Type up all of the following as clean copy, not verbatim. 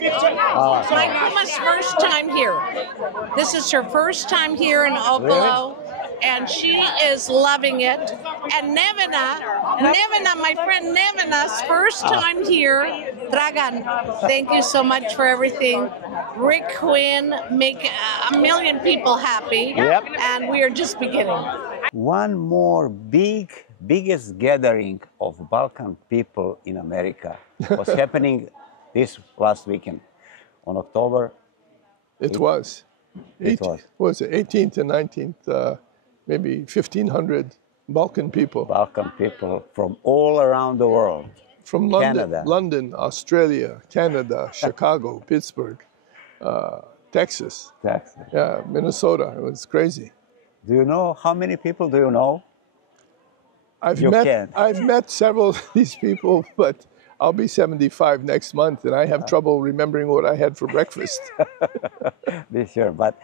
My mama's first time here. This is her first time here in Oktobu, and she is loving it. And Nevena, my friend Nevena's first time here. Dragan, thank you so much for everything. Rick Queene make a million people happy, and we are just beginning. One more biggest gathering of Balkan people in America was happening this last weekend on October. It was. It was. Was it 18th and 19th, maybe 1,500 Balkan people. Balkan people from all around the world. From London, Australia, Canada, Chicago, Pittsburgh, Texas, yeah, Minnesota. It was crazy. Do you know how many people do you know? I've met several of these people, but I'll be 75 next month, and I have trouble remembering what I had for breakfast. Be sure. But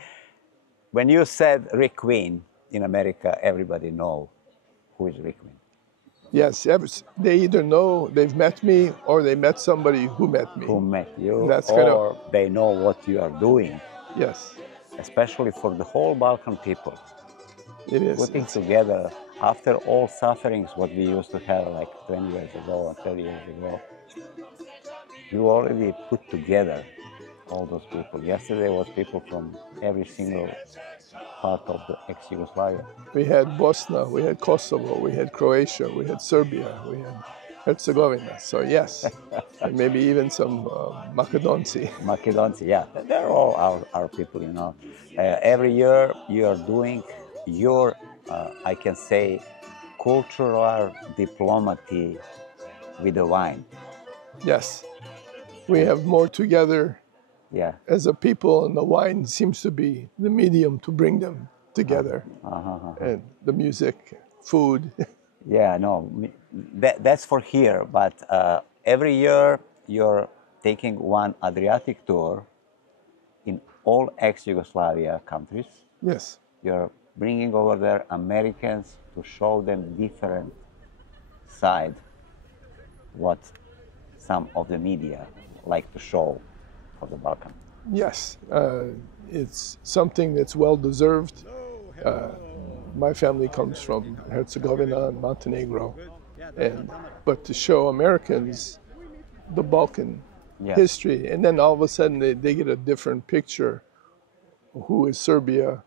when you said Rick Queene in America, everybody know who is Rick Queene. Yes, they either know they've met me or they met somebody who met me. Who met you, That's or they know what you are doing. Yes. Especially for the whole Balkan people. It is. Putting together, after all sufferings what we used to have like 20 years ago or 30 years ago, you already put together all those people. Yesterday was people from every single part of the ex-Yugoslavia. We had Bosnia, we had Kosovo, we had Croatia, we had Serbia, we had Herzegovina. So yes, and maybe even some Makedonci. Makedonci, yeah. They're all our people, you know. Every year you are doing your, I can say, cultural diplomacy with the wine. Yes. We have more together as a people, and the wine seems to be the medium to bring them together. And the music, food. Yeah, no, that's for here. But every year you're taking one Adriatic tour in all ex-Yugoslavia countries. Yes. You're bringing over there Americans to show them different side what some of the media like to show for the Balkan. Yes, it's something that's well deserved. My family comes from Herzegovina and Montenegro, but to show Americans the Balkan history, and then all of a sudden they get a different picture. Who is Serbia?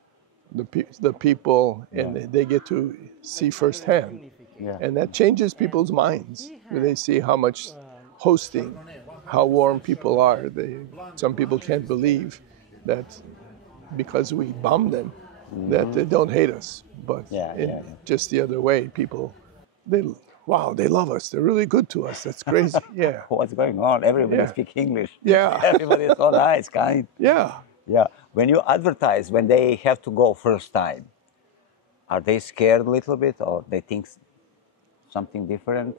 The people, and they get to see firsthand. And that changes people's minds. They see how much hosting, how warm people are. Some people can't believe that because we bomb them, that they don't hate us. But just the other way, people, wow, they love us. They're really good to us. That's crazy. Yeah. What's going on? Everybody speaks English. Yeah. Everybody is so nice, kind. Yeah. Yeah. When you advertise, when they have to go first time, are they scared a little bit, or they think something different?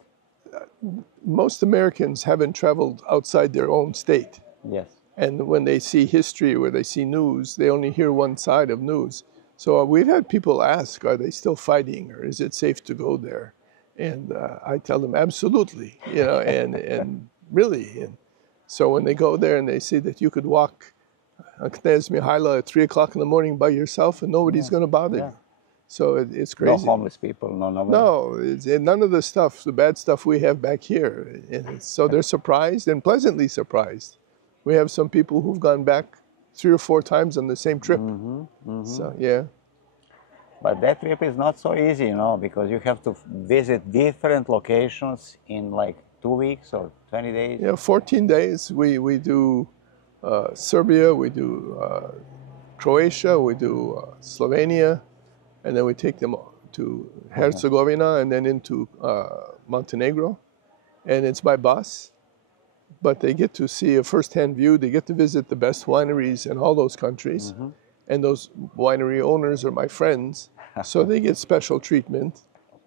Most Americans haven't traveled outside their own state. Yes. And when they see history or they see news, they only hear one side of news. So we've had people ask, are they still fighting, or is it safe to go there? And I tell them, absolutely, you know, and really. And so when they go there and they see that you could walk Knez Mihaila at 3 o'clock in the morning by yourself and nobody's going to bother you. So it's crazy. No homeless people, no nobody. No, none of the stuff, the bad stuff we have back here. And so they're surprised and pleasantly surprised. We have some people who've gone back 3 or 4 times on the same trip. So, yeah. But that trip is not so easy, you know, because you have to visit different locations in like 2 weeks or 20 days. Yeah, 14 days. We do Serbia, we do Croatia, we do Slovenia, and then we take them to Herzegovina and then into Montenegro. And it's by bus, but they get to see a first-hand view. They get to visit the best wineries in all those countries. And those winery owners are my friends, so they get special treatment.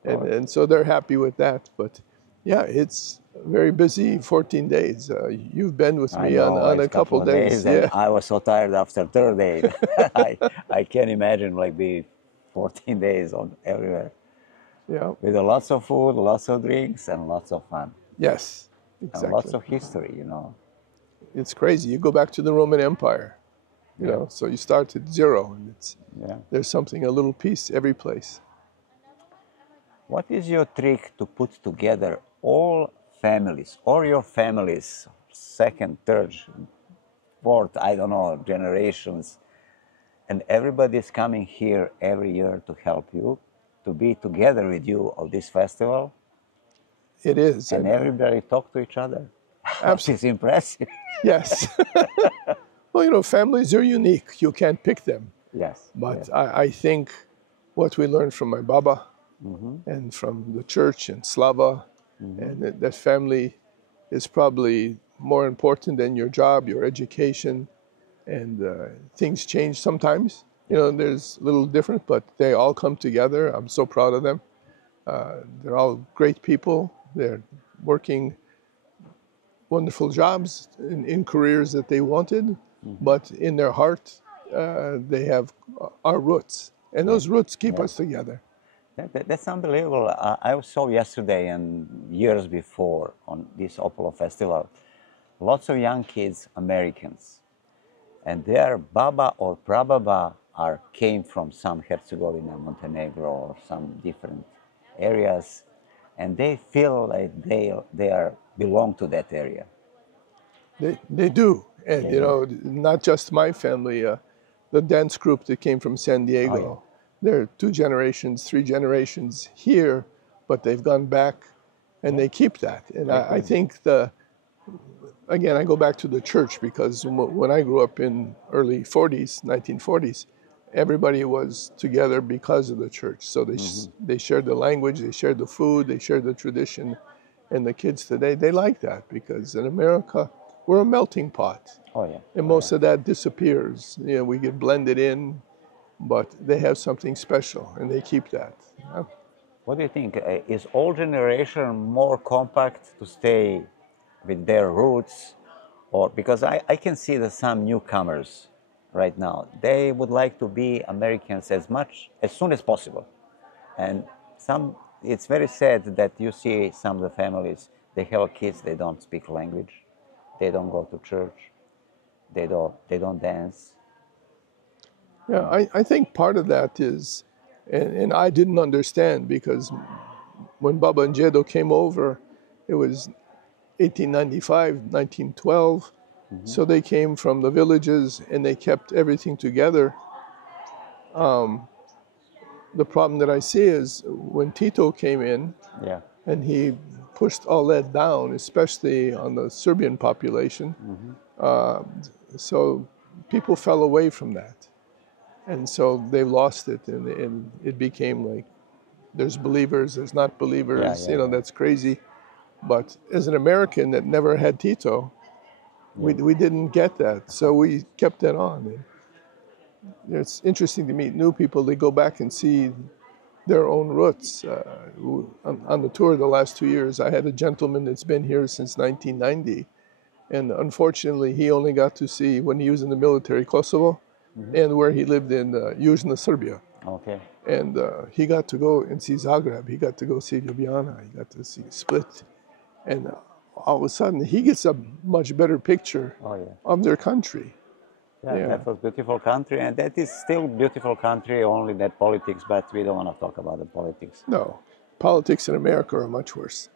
And so they're happy with that. But yeah, it's very busy 14 days. You've been with me on a couple days. And I was so tired after third day. I can't imagine like be 14 days on everywhere. Yeah. With lots of food, lots of drinks, and lots of fun. Yes, exactly. And lots of history, you know. it's crazy. You go back to the Roman Empire, you know, so you start at zero, and there's something, a little piece every place. What is your trick to put together all families, or your families, second, third, fourth, I don't know, generations, and everybody's coming here every year to help you, to be together with you on this festival? It is. And everybody talk to each other. Absolutely. It's impressive. Yes. Well, you know, families are unique. You can't pick them. Yes. But yes. I think what we learned from my Baba and from the church and Slava, and that family is probably more important than your job, your education, and things change sometimes. You know, there's a little different, but they all come together. I'm so proud of them. They're all great people. They're working wonderful jobs in careers that they wanted, but in their heart, they have our roots, and those roots keep us together. That's unbelievable. I saw yesterday and years before on this Oktober festival, lots of young kids, Americans, and their Baba or Prababa came from some Herzegovina, Montenegro, or some different areas, and they feel like they belong to that area. They do, and you know, not just my family. The dance group that came from San Diego, they're 2 generations, 3 generations here, but they've gone back, and they keep that. And I think again, I go back to the church, because when I grew up in early 40s, 1940s, everybody was together because of the church. So they shared the language, they shared the food, they shared the tradition. And the kids today, they like that, because in America, we're a melting pot. And most of that disappears. You know, we get blended in, but they have something special, and they keep that. Yeah. What do you think? Is old generation more compact to stay with their roots? Or because I can see that some newcomers right now, they would like to be Americans as soon as possible. And it's very sad that you see some of the families, they have kids, they don't speak language, they don't go to church, they don't dance. Yeah, I think part of that is, and I didn't understand, because when Baba and Jedo came over, it was 1895, 1912. So they came from the villages, and they kept everything together. The problem that I see is when Tito came in, and he pushed all that down, especially on the Serbian population. So people fell away from that. And so they lost it, and it became like, there's believers, there's not believers, you know, that's crazy. But as an American that never had Tito, we didn't get that, so we kept that on. And it's interesting to meet new people. They go back and see their own roots. On the tour the last 2 years, I had a gentleman that's been here since 1990, and unfortunately, he only got to see, when he was in the military, Kosovo, and where he lived in Južna Serbia. And he got to go and see Zagreb, he got to go see Ljubljana, he got to see Split. And all of a sudden, he gets a much better picture of their country. That was beautiful country, and that is still beautiful country, only that politics, but we don't want to talk about the politics. No, politics in America are much worse.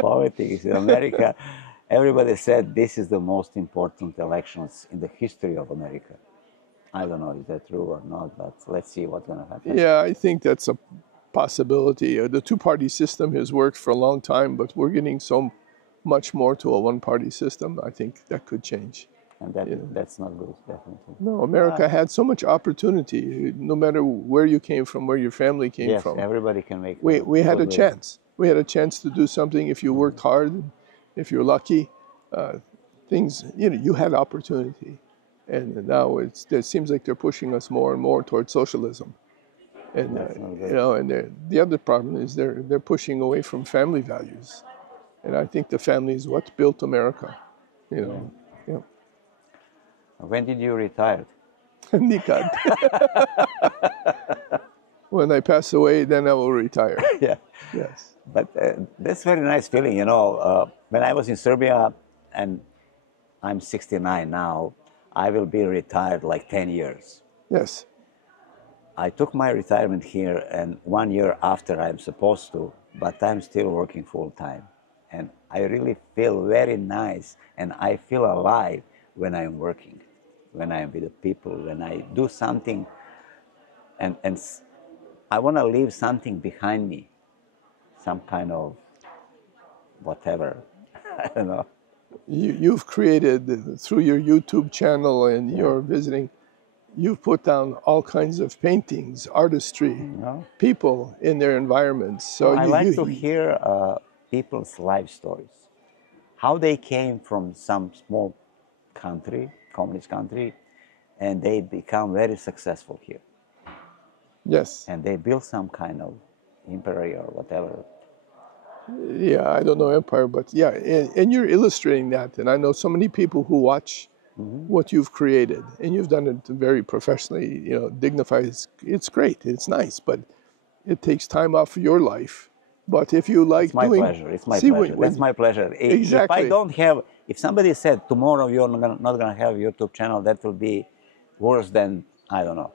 Politics in America, everybody said this is the most important elections in the history of America. I don't know if that's true or not, but let's see what's going to happen. Yeah, I think that's a possibility. The two-party system has worked for a long time, but we're getting so much more to a one-party system. I think that could change. And that's not good, definitely. No, America had so much opportunity, no matter where you came from, where your family came from. Yes, everybody can make we had a chance. We had a chance to do something if you worked hard, if you're lucky. Things, you had opportunity. And now it seems like they're pushing us more and more towards socialism. And the other problem is they're pushing away from family values. And I think the family is what built America. When did you retire? Nikad. When I pass away, then I will retire. Yeah. Yes. But that's very nice feeling, When I was in Serbia, and I'm 69 now. I will be retired like 10 years. Yes. I took my retirement here, and 1 year after I'm supposed to, but I'm still working full time. And I really feel very nice, and I feel alive when I'm working, when I'm with the people, when I do something, and I want to leave something behind me, some kind of whatever, I don't know. You've created, through your YouTube channel and your visiting, you've put down all kinds of paintings, artistry, people in their environments. So I like to hear people's life stories, how they came from some small country, communist country, and they become very successful here. Yes. And they build some kind of empire or whatever. Yeah, I don't know empire, but yeah, and you're illustrating that. And I know so many people who watch what you've created, and you've done it very professionally, you know, dignified. It's great, it's nice, but it takes time off of your life. But if you like doing... It's my pleasure. That's my pleasure. Exactly. If I don't have, if somebody said tomorrow you're not going to have a YouTube channel, that will be worse than, I don't know,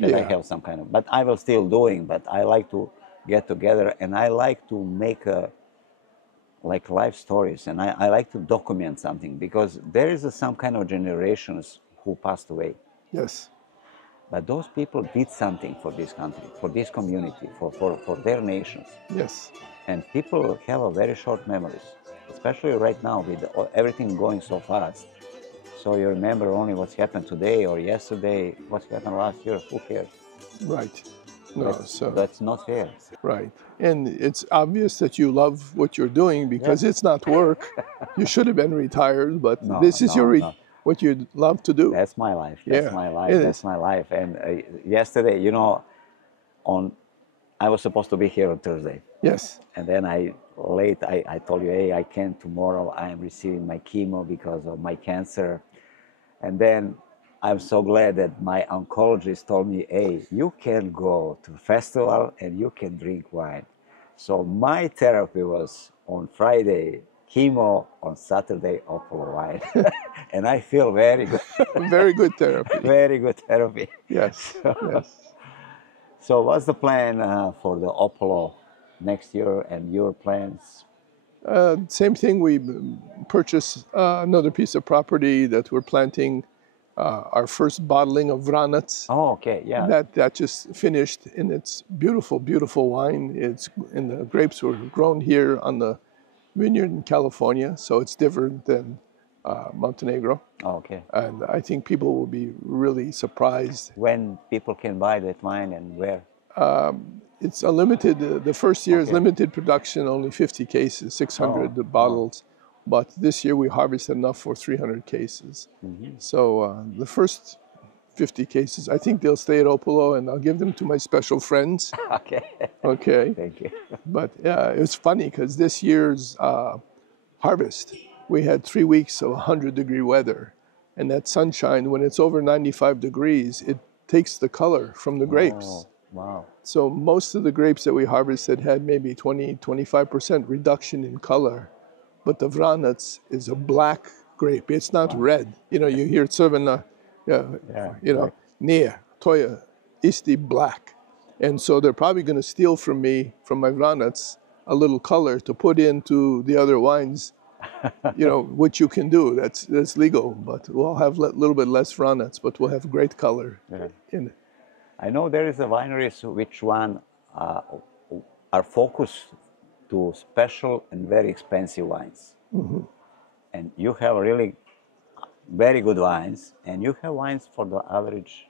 that I have some kind of, but I will still doing, but I like to get together, and I like to make like life stories, and I like to document something, because there is some kind of generations who passed away. Yes. But those people did something for this country, for this community, for their nations. Yes. And people have a very short memories, especially right now with everything going so fast. So you remember only what's happened today or yesterday, what's happened last year, who cares? Right. No, that's not fair. Right. And it's obvious that you love what you're doing, because it's not work. You should have been retired, but this is what you love to do. That's my life. That's my life. That's my life. And yesterday, you know, I was supposed to be here on Thursday. Yes. And then I told you, hey, I can't tomorrow. I am receiving my chemo because of my cancer. And then I'm so glad that my oncologist told me, hey, you can go to festival and you can drink wine. So my therapy was on Friday, chemo, on Saturday, okuplja wine. And I feel very good. Very good therapy. Very good therapy. Yes, yes. So what's the plan for the okuplja next year and your plans? Same thing, we purchased another piece of property that we're planting our first bottling of vranac. Oh, okay, yeah. That just finished, and it's beautiful, beautiful wine. And the grapes were grown here on the vineyard in California, so it's different than Montenegro. Oh, okay. And I think people will be really surprised. When people can buy that wine and where? It's a limited, the first year is limited production, only 50 cases, 600 bottles. But this year we harvested enough for 300 cases. So the first 50 cases, I think they'll stay at okuplja, and I'll give them to my special friends. Okay. Okay. Thank you. But it was funny, because this year's harvest, we had 3 weeks of 100-degree weather. And that sunshine, when it's over 95 degrees, it takes the color from the grapes. Oh, wow. So most of the grapes that we harvested had maybe 20-25% reduction in color. But the vranac is a black grape. It's not red. You know, you hear crvena, you know, nije, to je isti black. And so they're probably going to steal from me, from my vranac, a little color to put into the other wines, you know, which you can do. That's legal. But we'll have a little bit less vranac, but we'll have great color in it. I know there is a wineries which one are focused to special and very expensive wines. And you have really very good wines, and you have wines for the average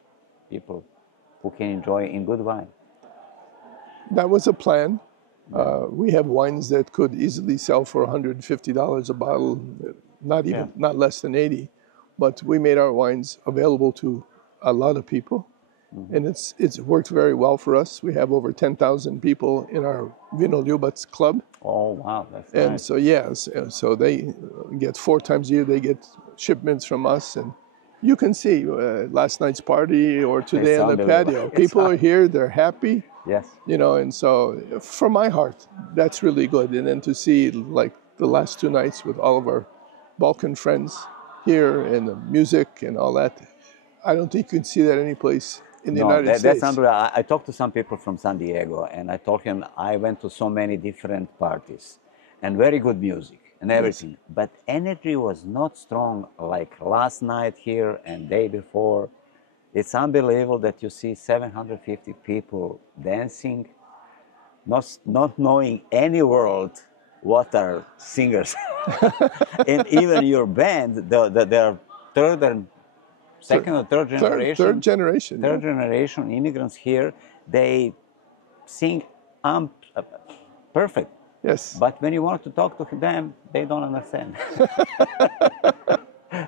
people who can enjoy in good wine. That was a plan. We have wines that could easily sell for $150 a bottle, not less than 80. But we made our wines available to a lot of people. And it's worked very well for us. We have over 10,000 people in our Vino Ljubac club. Oh, wow, that's and nice. So, yes, so they get 4 times a year, they get shipments from us. And you can see last night's party or today on the patio. People are here, they're happy. Yes. You know, and so from my heart, that's really good. And then to see like the last 2 nights with all of our Balkan friends here and the music and all that. I don't think you can see that any place in the United States. That's not real. I talked to some people from San Diego, and I told him I went to so many different parties and very good music and everything. Yes. But energy was not strong like last night here and day before. It's unbelievable that you see 750 people dancing, not knowing any word what are singers. And even your band, they're third and second or third generation. Third generation. Third generation immigrants here. They sing perfect. Yes. But when you want to talk to them, they don't understand.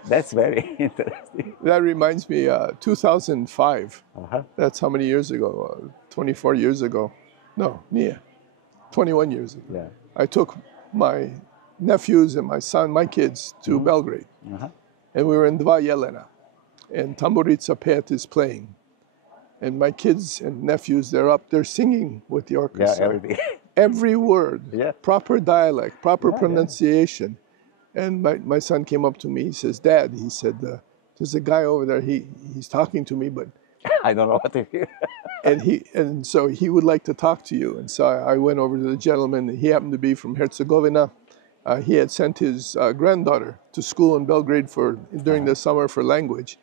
That's very interesting. That reminds me, 2005. That's how many years ago? 24 years ago. No, 21 years ago. Yeah. I took my nephews and my son, my kids, to Belgrade. And we were in Dva Jelena. And Tamburica Pet is playing. And my kids and nephews, they're up there singing with the orchestra. Yeah, everything. Every word, proper dialect, proper pronunciation. And my son came up to me, he says, Dad, he said, there's a guy over there, he's talking to me, but I don't know what to hear. and so he would like to talk to you. And so I went over to the gentleman. He happened to be from Herzegovina. He had sent his granddaughter to school in Belgrade during the summer for language.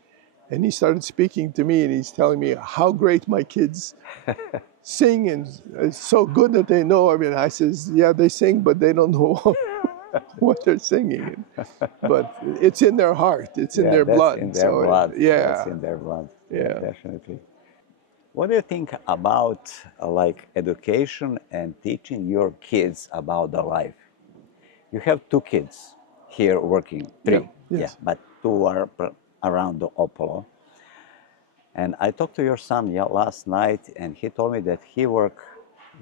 And he started speaking to me, and he's telling me how great my kids sing, and it's so good that they know. I mean, I says, yeah, they sing, but they don't know what they're singing. But it's in their heart. It's in their blood. In their blood. Yeah. That's in their blood. Yeah. Definitely. What do you think about like education and teaching your kids about their life? You have 2 kids here working, 3. Yeah. Yes. But 2 are around the Opolo. And I talked to your son last night, and he told me that he worked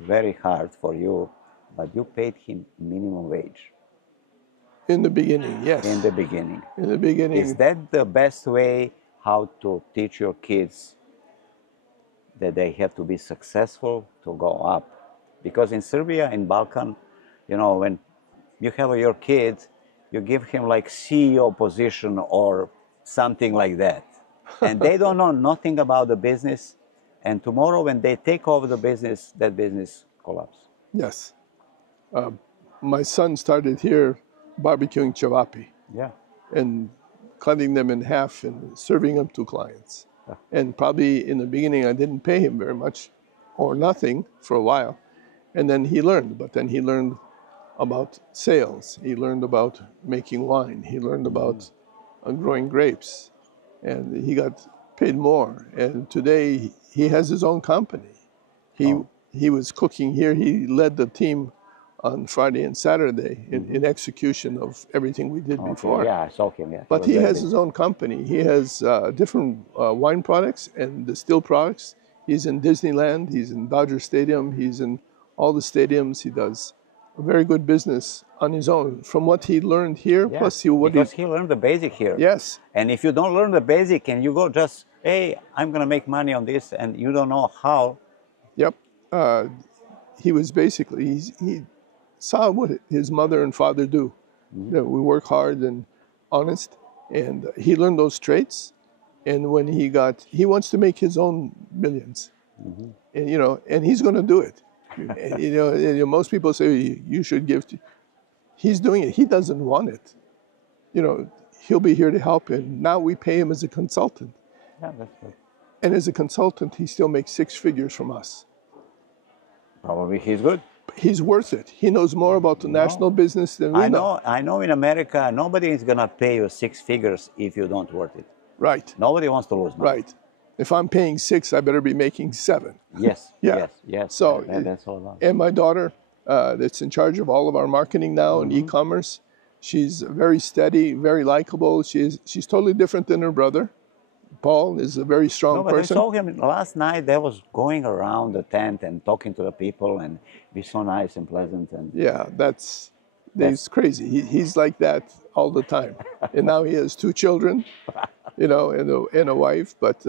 very hard for you, but you paid him minimum wage. In the beginning, yes. In the beginning. In the beginning. Is that the best way how to teach your kids that they have to be successful to go up? Because in Serbia, in Balkan, you know, when you have your kid, you give him like CEO position or something like that. And they don't know nothing about the business. And tomorrow when they take over the business, that business collapses. Yes. My son started here barbecuing cevapi. Yeah. And cutting them in half and serving them to clients. And probably in the beginning, I didn't pay him very much or nothing for a while. And then he learned, but then he learned about sales. He learned about making wine. He learned about growing grapes. And he got paid more. And today he has his own company. He was cooking here. He led the team on Friday and Saturday in execution of everything we did before. Yeah, I saw him. Yeah. But he has his own company. He has different wine products and distilled products. He's in Disneyland. He's in Dodger Stadium. He's in all the stadiums. He does a very good business on his own from what he learned here. Yeah, plus he learned the basic here. Yes. And if you don't learn the basic and you go just, hey, I'm going to make money on this, and you don't know how. Yep. He was basically, he saw what his mother and father do. That we work hard and honest. And he learned those traits. And when he wants to make his own millions. And, and he's going to do it. Most people say you should give to. He's doing it. He doesn't want it. He'll be here to help, and now we pay him as a consultant. Yeah, that's good. And as a consultant, he still makes 6 figures from us. Probably he's good. He's worth it. He knows more about the national business than we know. I know in America, nobody is going to pay you 6 figures if you don't worth it. Right. Nobody wants to lose money. Right. If I'm paying 6, I better be making 7. Yes. Yeah. Yes. So that's all about. And my daughter, that's in charge of all of our marketing now and e-commerce, she's very steady, very likable. She's totally different than her brother. Paul is a very strong person. I saw him last night. They was going around the tent and talking to the people and be so nice and pleasant. And yeah, that's crazy. He's like that all the time. And now he has 2 children, and a wife. But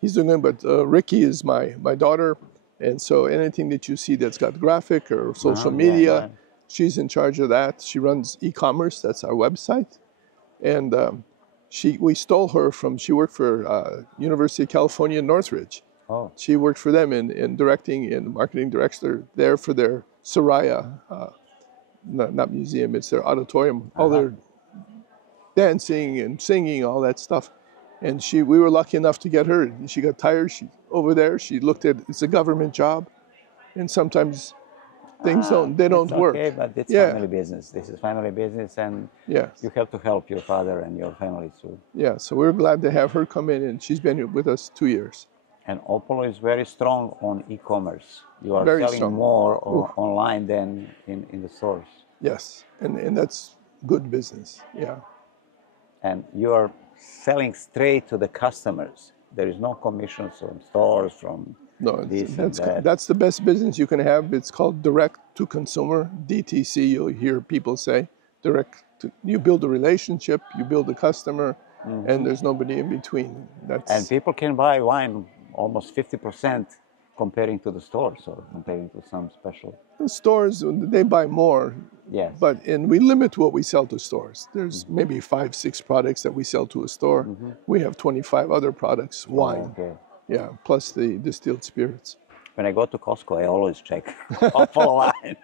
he's doing good. But Ricky is my daughter. And so anything that you see that's got graphic or social media, she's in charge of that. She runs e-commerce. That's our website. And we stole her from, she worked for University of California, Northridge. Oh. She worked for them in directing and marketing director there for their Soraya, not museum, it's their auditorium, all their dancing and singing, all that stuff. And we were lucky enough to get her. She got tired. Over there, she looked at, it's a government job, and sometimes things don't work. Okay, but it's family business. This is family business, and yes, you have to help your father and your family too. Yeah, so we're glad to have her come in, and she's been with us 2 years. And Opolo is very strong on e-commerce. You are Very selling strong. more online than in the stores. Yes, and that's good business, yeah. And you are selling straight to the customers. There is no commissions from stores, from this and that. That's the best business you can have. It's called direct to consumer, DTC, you'll hear people say. You build a relationship, you build a customer, and there's nobody in between. And people can buy wine almost 50% comparing to the stores or comparing to some special. The stores, they buy more. Yes. And we limit what we sell to stores. There's maybe 5, 6 products that we sell to a store. We have 25 other products, wine. Oh, okay. Yeah, plus the distilled spirits. When I go to Costco, I always check Opolo wine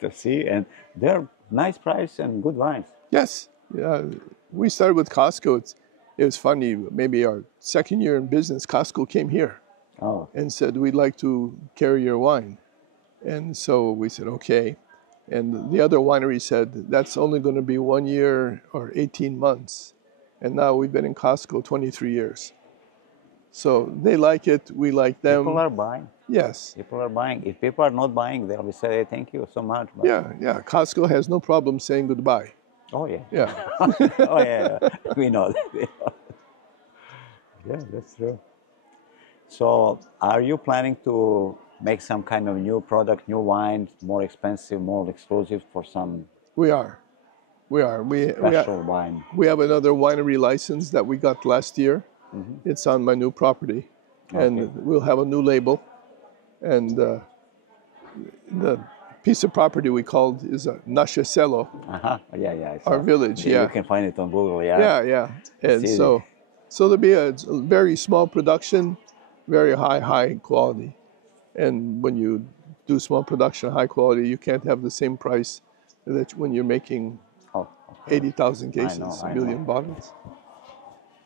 to see, and they're nice price and good wines. Yes. Yeah. We started with Costco. It was funny, maybe our second year in business, Costco came here and said, we'd like to carry your wine. And so we said, okay. And the other winery said, that's only going to be 1 year or 18 months. And now we've been in Costco 23 years. So they like it, we like them. People are buying. Yes. People are buying. If people are not buying, they'll say, hey, thank you so much. But Yeah. Costco has no problem saying goodbye. Oh, yeah. Yeah. Oh, yeah. We know that. Yeah, that's true. So are you planning to make some kind of new product, new wine, more expensive, more exclusive for some We are. special wine? We have another winery license that we got last year. It's on my new property. And we'll have a new label. And the piece of property we called is a Naše selo. Yeah. Our village, You can find it on Google, Yeah. And so there'll be a very small production, very high quality. And when you do small production, high quality, you can't have the same price that when you're making 80,000 cases, a million bottles.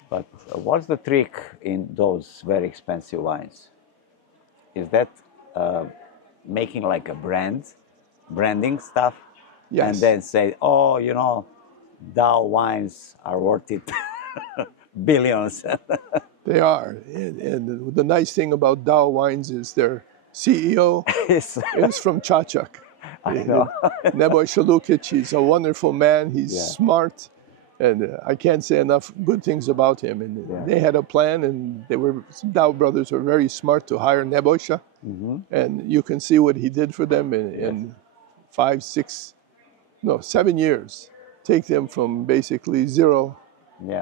But what's the trick in those very expensive wines? Is that making like a branding stuff? Yes. And then say, oh, Dow wines are worth it billions. They are. And the nice thing about Dow Wines is their CEO is from Čačak. I know. Neboj Šalukić, he's a wonderful man. He's smart. And I can't say enough good things about him. And they had a plan, and Dow brothers were very smart to hire Nebojša. And you can see what he did for them in 7 years. Take them from basically zero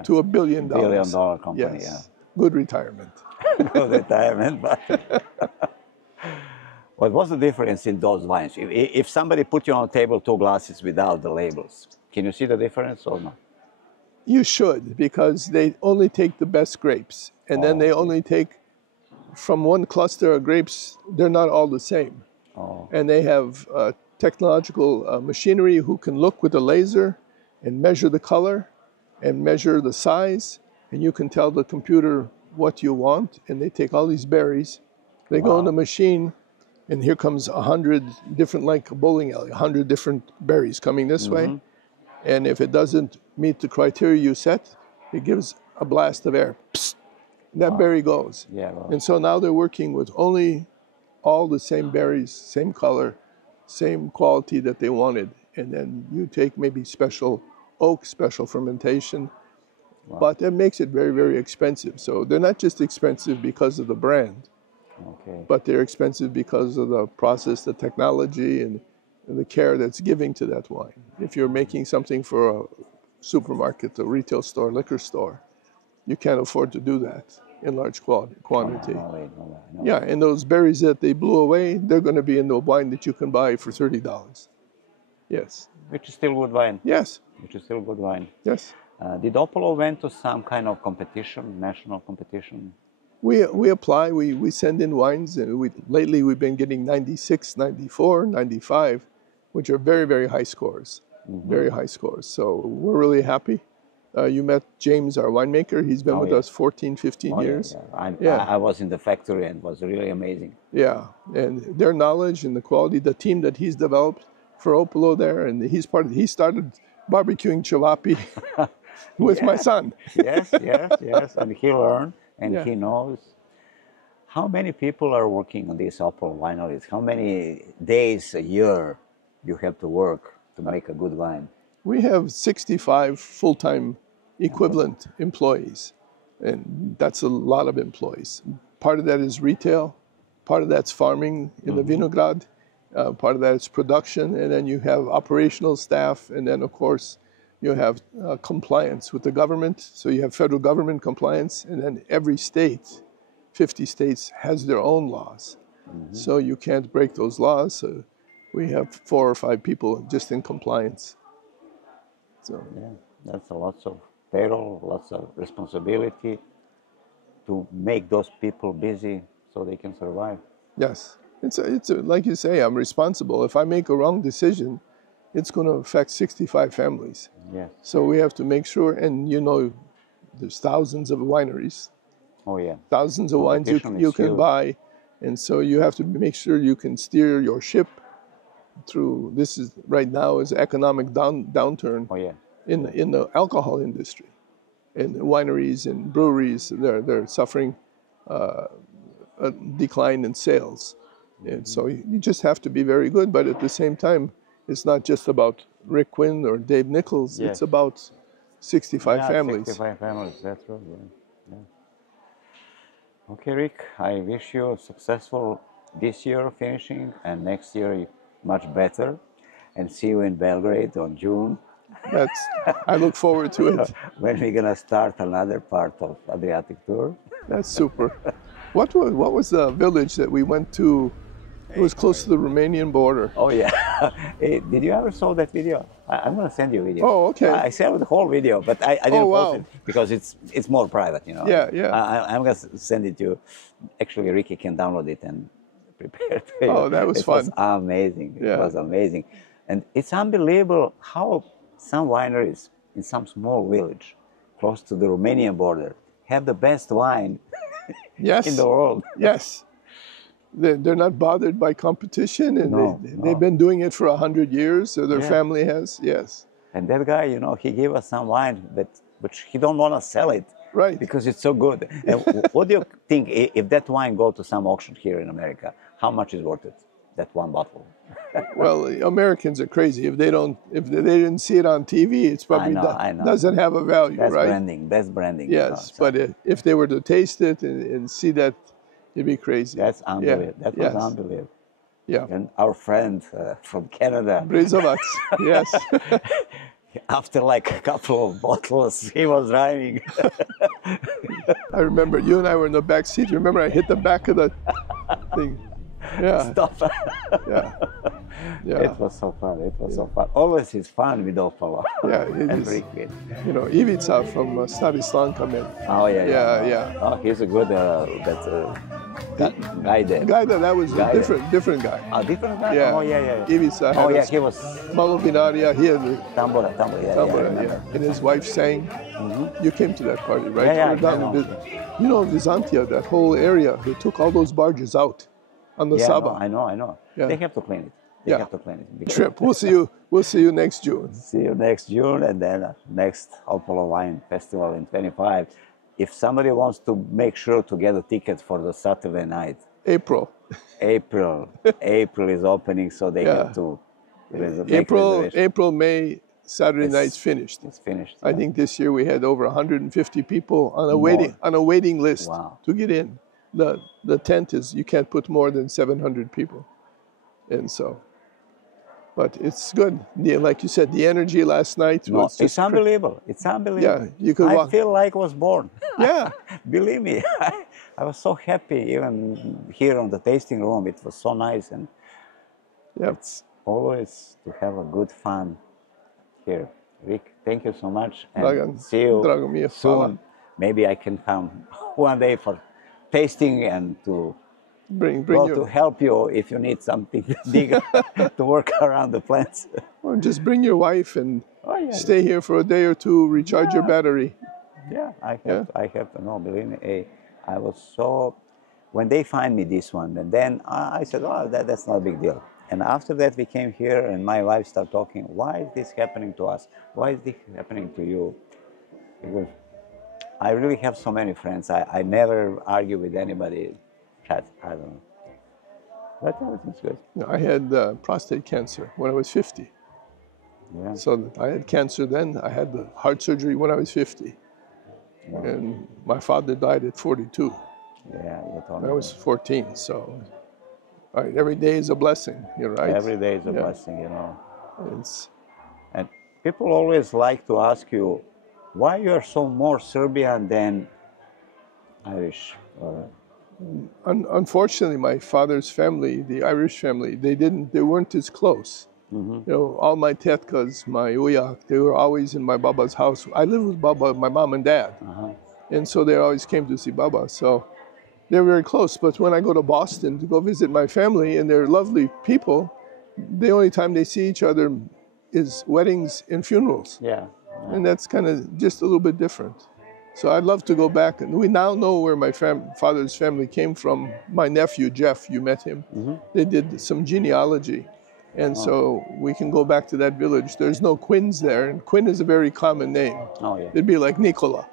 to $1 billion. $1 billion company, yes. Good retirement. Good retirement, but what's the difference in those wines? If somebody put you on the table 2 glasses without the labels, can you see the difference or not? You should, because they only take the best grapes. And then they only take from one cluster of grapes, they're not all the same. And they have technological machinery who can look with a laser and measure the color and measure the size. And you can tell the computer what you want. And they take all these berries, they go in the machine, and here comes 100 different, like a bowling alley, 100 different berries coming this way. And if it doesn't meet the criteria you set, it gives a blast of air. Psst, that berry goes. And so now they're working with only all the same berries, same color, same quality that they wanted. And then you take maybe special oak, special fermentation. But it makes it very, very expensive. So they're not just expensive because of the brand, but they're expensive because of the process, the technology, and the care that's giving to that wine. If you're making something for a supermarket, a retail store, liquor store, you can't afford to do that in large quantity. Yeah, and those berries that they blew away, they're going to be in the wine that you can buy for $30. Yes. Which is still good wine. Yes. Which is still good wine. Yes. Did Opolo went to some kind of competition, national competition? We apply, we send in wines, and lately we've been getting 96, 94, 95, which are very, very high scores, very high scores. So we're really happy. You met James, our winemaker. He's been with us 14, 15 years. I was in the factory and it was really amazing. Yeah, and their knowledge and the quality, the team that he's developed for Opolo there, and he started barbecuing cevapi with my son. Yes, and he learned and he knows. How many people are working on these Opolo wineries? How many days a year you have to work to make a good wine? We have 65 full-time equivalent employees, and that's a lot of employees. Part of that is retail, part of that's farming in the vinograd, part of that is production, and then you have operational staff, and then of course you have compliance with the government. So you have federal government compliance, and then every state, 50 states, has their own laws. So you can't break those laws. So we have 4 or 5 people just in compliance. So yeah, that's a lot of payroll, lots of responsibility to make those people busy so they can survive. Yes, it's like you say, I'm responsible. If I make a wrong decision, it's going to affect 65 families. Yes. So we have to make sure, and you know, there's thousands of wineries. Oh yeah. Thousands of wines you can buy, and so you have to make sure you can steer your ship through. This is right now is economic downturn. Oh yeah. In the alcohol industry, and wineries and breweries, they're suffering a decline in sales, and so you just have to be very good. But at the same time, it's not just about Rick Queene or Dave Nichols. Yes. It's about 65 families. 65 families. That's right. Yeah. Okay, Rick. I wish you successful this year finishing, and next year much better. And see you in Belgrade on June. I look forward to it. When we're gonna start another part of Adriatic tour. That's super. What was the village that we went to? It was close to the Romanian border. Oh yeah. Hey, did you ever saw that video? I'm gonna send you a video. Oh, okay. I sent the whole video, but I didn't post it because it's more private, you know. Yeah. I'm gonna send it to you. Actually, Ricky can download it and prepare it. Oh, that was fun. It was amazing. Yeah. It was amazing, and it's unbelievable how some wineries in some small village close to the Romanian border have the best wine in the world. Yes. They're not bothered by competition, and they've been doing it for 100 years, so their family has, yes. And that guy, you know, he gave us some wine, but he don't want to sell it. Right. Because it's so good. And what do you think, if that wine go to some auction here in America, how much is worth it, that one bottle? Well, Americans are crazy. If they didn't see it on TV, it's probably doesn't have a value, That's right? That's branding. Yes, but if they were to taste it and see that, it'd be crazy. That's unbelievable. That was unbelievable. Yeah. And our friend from Canada, Brizovac, yes. After like a couple of bottles, he was driving. I remember you and I were in the back seat. Remember, I hit the back of the thing. Yeah. Stop. Yeah. It was so fun. It was so fun. Always is fun with Opolo. Yeah, and Rick Queene. You know, Ivica from Stari Slan come in. Oh yeah. Yeah. Oh, he's a good guy there. That was a different guy. A different guy? Yeah. Oh yeah. Ivica. Oh yeah, he was. Malovinaria. He had Tambora. Yeah. And his wife sang. You came to that party, right? Yeah. You know, Byzantia, that whole area, they took all those barges out on the Sava. I know. Yeah. They have to clean it. They have to clean it. Trip. We'll see you next June. See you next June, and then next Opolo Wine Festival in 25. If somebody wants to make sure to get a ticket for the Saturday night. April is opening, so they have to April, May, Saturday night's finished. It's finished. I think this year we had over 150 people on a waiting list to get in. The tent is, you can't put more than 700 people. And so, but it's good. Like you said, the energy last night was just... It's unbelievable. It's unbelievable. Yeah, you could I feel like I was born. Yeah. Believe me, I was so happy even here on the tasting room. It was so nice, and it's always to have a good fun here. Rick, thank you so much, and Dragan, see you drago mi je, soon. hvala. Maybe I can come one day for tasting and to Bring go your, to help you if you need something to dig to work around the plants. or just bring your wife and Oh, yeah. stay here for a day or two, recharge your battery. Yeah, I have to know. Believe me, I was so. When they find me this one, and then I said, "Oh, that's not a big deal." And after that, we came here, and my wife started talking. Why is this happening to us? Why is this happening to you? Because I really have so many friends. I never argue with anybody. I don't know. But everything's good. I had prostate cancer when I was 50. Yeah. So I had cancer then. I had the heart surgery when I was 50. Yeah. And my father died at 42. Yeah, you told me I was that. 14. So every day is a blessing, you're right. Every day is a blessing, you know. It's, And people always like to ask you, why you are so more Serbian than Irish? unfortunately, my father's family, the Irish family, they weren't as close. You know, all my tetkas, my uyak, they were always in my baba's house. I lived with baba, my mom and dad, and so they always came to see baba. So they're very close. But when I go to Boston to go visit my family, and they're lovely people, the only time they see each other is weddings and funerals. Yeah. And that's kind of just a little bit different. So I'd love to go back. And we now know where my father's family came from. My nephew, Jeff, you met him. They did some genealogy. And so we can go back to that village. There's no Quinns there. And Quinn is a very common name. Oh, yeah. It'd be like Nicola.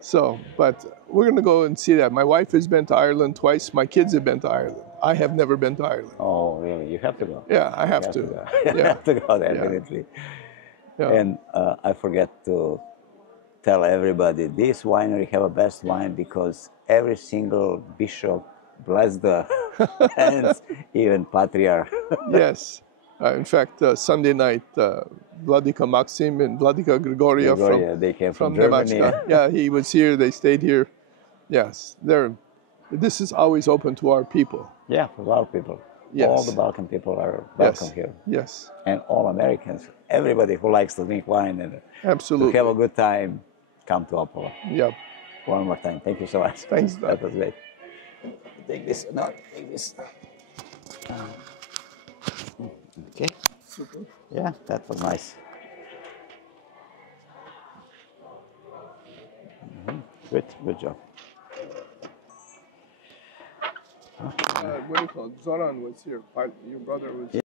So, but we're going to go and see that. My wife has been to Ireland twice. My kids have been to Ireland. I have never been to Ireland. Oh, really? You have to go. Yeah, I have to. Go. You have to go, definitely. Yeah. And I forget to tell everybody, this winery have a best wine because every single bishop blessed the hands, even patriarch. Yes. In fact, Sunday night, Vladika Maxim and Vladika Grigoria they came from Germany. Germany. Yeah, he was here. They stayed here. Yes, this is always open to our people. Yeah, for our people. Yes. All the Balkan people are welcome here. Yes. And all Americans, everybody who likes to drink wine and Absolutely. to have a good time, come to Opola. Yep. One more time. Thank you so much. Thanks, That was great. Take this. No, take this. Okay. Super. Yeah, that was nice. Good job. What do you call it? Zoran was here. Your brother was here.